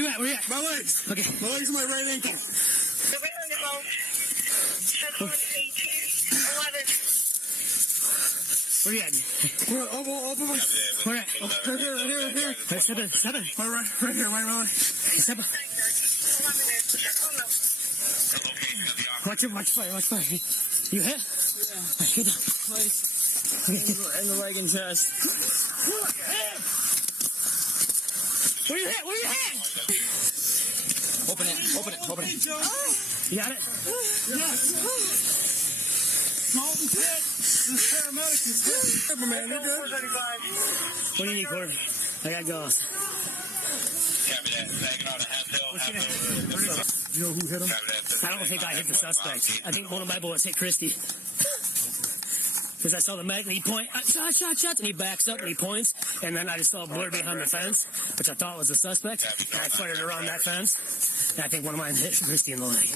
you at? Where you at? My legs. Okay. My legs and my right ankle. Where you at? Open my... Where at? Right here. Hey, step in. Right here, my leg. Step in. Watch fire. You hit? Yeah. Get down. And the leg and chest. Where you hit? Open it. You got it? Yes. Dalton hit. This paramedic is hit. Man, you're good. What do you need, Corey? I got gauze. Copy that. Taking on a half hill. You know who hit him? I don't think I hit the suspect. I think one of my bullets hit Christie. Because I saw the mag and he point, shot, and he backs up and he points, and then I just saw a blur behind the fence, which I thought was the suspect, and I fired around that fence, and I think one of mine hit Christie in the leg.